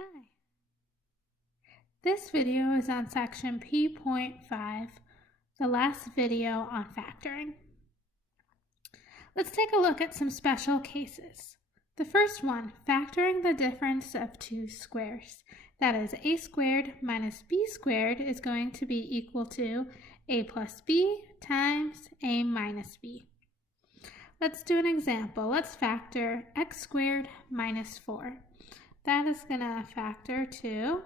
Hi. This video is on section P.5, the last video on factoring. Let's take a look at some special cases. The first one, factoring the difference of two squares. That is, a squared minus b squared is going to be equal to a plus b times a minus b. Let's do an example. Let's factor x squared minus 4. That is going to factor to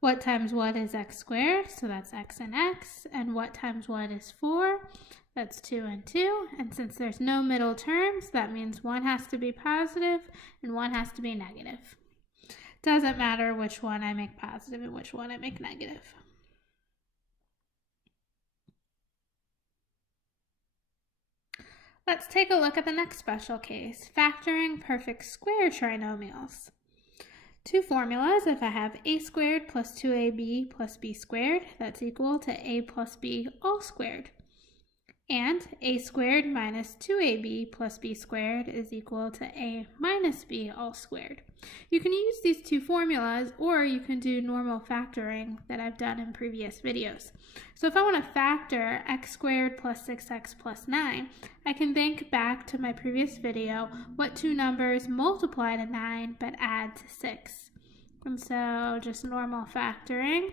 what times what is x squared, so that's x and x, and what times what is 4, that's 2 and 2, and since there's no middle terms, that means one has to be positive and one has to be negative. Doesn't matter which one I make positive and which one I make negative. Let's take a look at the next special case, factoring perfect square trinomials. Two formulas: if I have a squared plus 2ab plus b squared, that's equal to a plus b all squared. And a squared minus 2ab plus b squared is equal to a minus b all squared. You can use these two formulas, or you can do normal factoring that I've done in previous videos. So if I want to factor x squared plus 6x plus 9, I can think back to my previous video what two numbers multiply to 9 but add to 6. And so just normal factoring.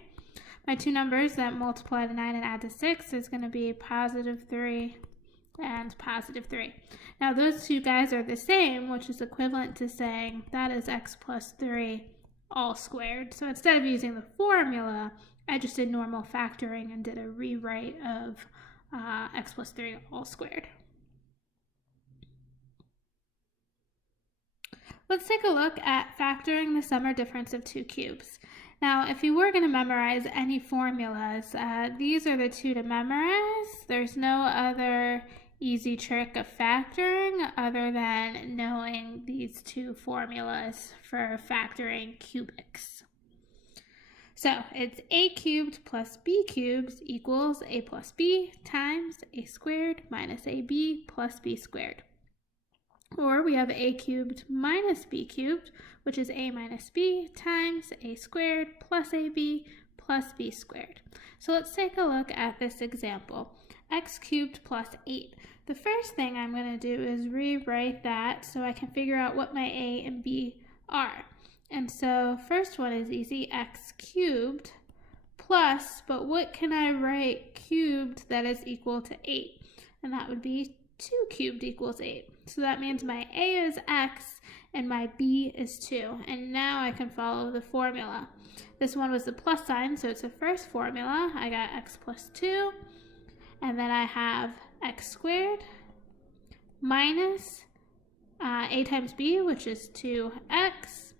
My two numbers that multiply to 9 and add to 6 is going to be positive 3 and positive 3. Now those two guys are the same, which is equivalent to saying that is x plus 3 all squared. So instead of using the formula, I just did normal factoring and did a rewrite of x plus 3 all squared. Let's take a look at factoring the sum or difference of two cubes. Now, if you were going to memorize any formulas, these are the two to memorize. There's no other easy trick of factoring other than knowing these two formulas for factoring cubics. So it's a cubed plus b cubed equals a plus b times a squared minus ab plus b squared. Or we have a cubed minus b cubed, which is a minus b times a squared plus ab plus b squared. So let's take a look at this example. X cubed plus 8. The first thing I'm going to do is rewrite that so I can figure out what my a and b are. And so first one is easy, x cubed plus, but what can I write cubed that is equal to 8? And that would be 2 cubed equals 8. So that means my a is x and my b is 2. And now I can follow the formula. This one was the plus sign, so it's the first formula. I got x plus 2. And then I have x squared minus a times b, which is 2x,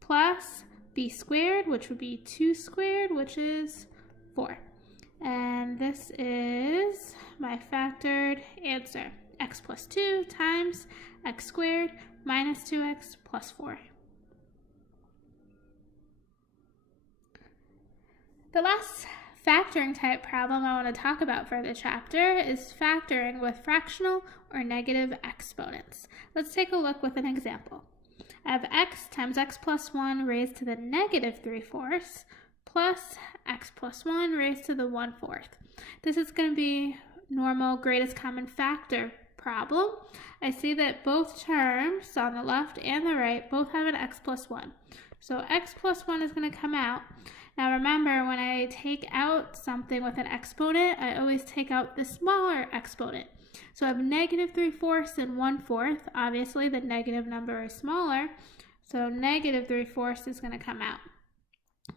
plus b squared, which would be 2 squared, which is 4. And this is my factored answer. X plus 2 times x squared minus 2x plus 4. The last factoring type problem I want to talk about for the chapter is factoring with fractional or negative exponents. Let's take a look with an example. I have x times x plus 1 raised to the negative 3/4 plus x plus 1 raised to the 1/4. This is going to be normal greatest common factor problem. I see that both terms on the left and the right both have an x plus 1. So x plus 1 is going to come out. Now remember, when I take out something with an exponent, I always take out the smaller exponent. So I have negative 3/4 and 1/4. Obviously the negative number is smaller, so negative 3/4 is going to come out.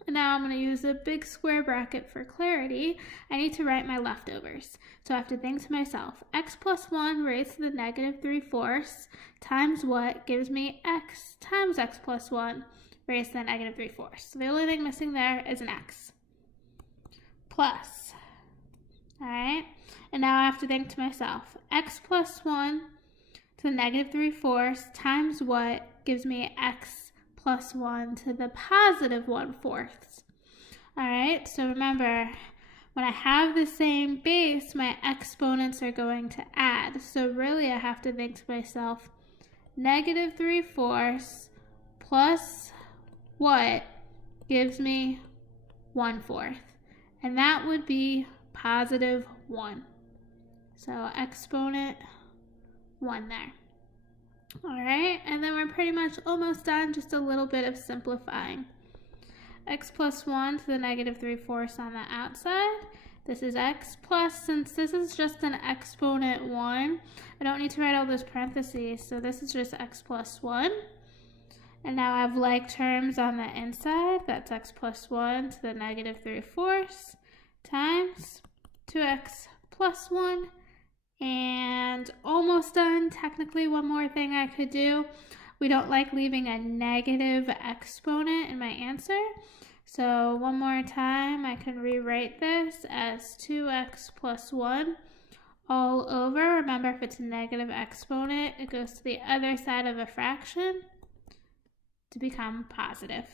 And now I'm going to use a big square bracket for clarity. I need to write my leftovers. So I have to think to myself, x plus 1 raised to the negative 3/4 times what gives me x times x plus 1 raised to the negative 3/4. So the only thing missing there is an x. Plus. Alright, and now I have to think to myself, x plus 1 to the negative 3/4 times what gives me x plus 1 to the positive 1/4. Alright, so remember, when I have the same base, my exponents are going to add. So really I have to think to myself, negative 3/4 plus what gives me 1/4? And that would be positive 1. So exponent 1 there. All right, and then we're pretty much almost done, just a little bit of simplifying. X plus 1 to the negative 3/4 on the outside. This is x plus, since this is just an exponent 1, I don't need to write all those parentheses, so this is just x plus 1. And now I have like terms on the inside, that's x plus 1 to the negative 3/4 times 2x plus 1. And almost done. Technically, one more thing I could do. We don't like leaving a negative exponent in my answer. So one more time, I can rewrite this as 2x plus 1 all over. Remember, if it's a negative exponent, it goes to the other side of a fraction to become positive.